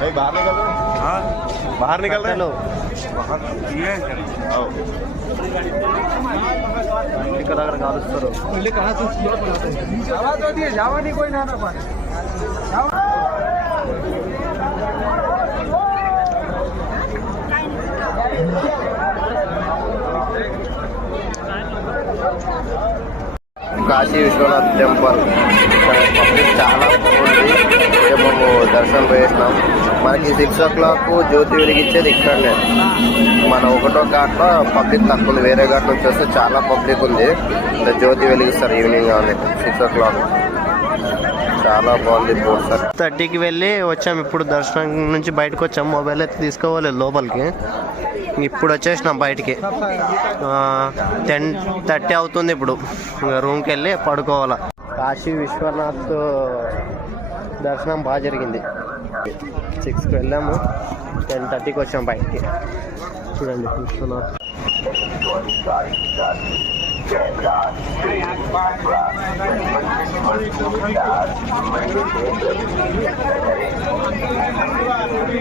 भाई बाहर निकल रहे हो? हाँ बाहर निकल रहे हो? కాశీ విశ్వనాథ్ టెంపుల్ పబ్లిక్ చాలా బాగుంది. మేము దర్శనం చేసినాం. మనకి 6 o'clock జ్యోతి వెలిగించేది ఇక్కడనే. మన 1వ ఘాట్లో పబ్లిక్ తక్కువ ఉంది. వేరే ఘాట్ నుంచి వస్తే చాలా పబ్లిక్ ఉంది. జ్యోతి వెలిగిస్తారు ఈవినింగ్ కానీ 6 o'clock. చాలా బాగుంది. 4:30కి వెళ్ళి వచ్చాం. ఇప్పుడు దర్శనం నుంచి బయటకు వచ్చాం. మొబైల్ అయితే తీసుకోవాలి లోపలికి. ఇప్పుడు వచ్చేసినాం బయటికి. 10:30 అవుతుంది. ఇప్పుడు రూమ్కి వెళ్ళి పడుకోవాలా. కాశీ విశ్వనాథ్ దర్శనం బాగా జరిగింది. 6కి వెళ్ళాము. 10:30కి వచ్చాం బయటికి. చూడండి విశ్వనాథ్.